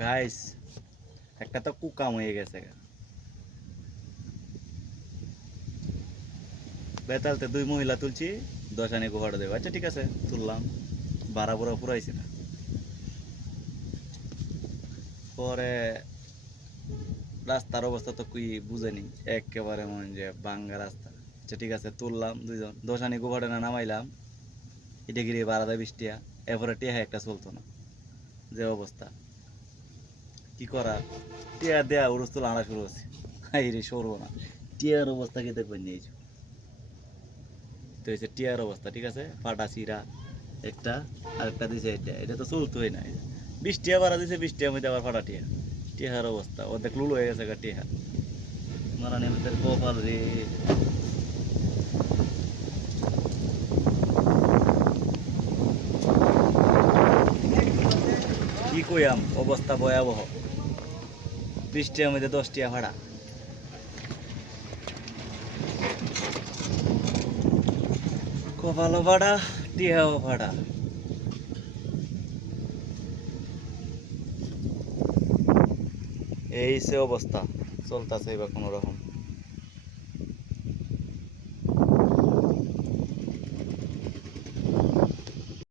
Guys একটা তো কুকাম হয়ে গেছে। বেতালতে 2 মহিলা তুলছি, 10 আনে গোহাটা দেবো। আচ্ছা ঠিক আছে, তুললাম। ভাড়া পুরো পুরাইছি না। পরে রাস্তার অবস্থা তো কি বুঝেনি, একেবারে মনে যে ভাঙ্গা রাস্তা। আচ্ছা ঠিক আছে, তুললাম 2 জন, 10 আনে গোহাটা না নামাইলাম। এটা গিয়ে ভাড়া দেয় 20 টিয়া। এরপরে টিয়া একটা চলতো না, যে অবস্থা কি করা। টিয়া দেয়া উড়স্তুল আনা শুরু হচ্ছে। হাই রে সরবো না, টিয়ার অবস্থা কি দেখবেন নিয়েছো। তো হচ্ছে টিয়ার অবস্থা, ঠিক আছে, ফাটা চিরা একটা, আরেকটা দিছে এটা, এটা তো চলতোই না। 20 টিয়া ভাড়া দিছে, 20 টিয়ার মধ্যে আবার ফাটা টিয়া। টিয়ার অবস্থা অর্ধেক লুল হয়ে গেছে গা টিয়া। মারানি আমাদের কপাল রে। কি কইয়াম, অবস্থা ভয়াবহ। 20 টিয়ার মধ্যে 10 টিয়া ভাড়া। কপালও ভাড়া, টিয়াও ভাড়া। এই সে অবস্থা চলতেছে এবার কোনো রকম।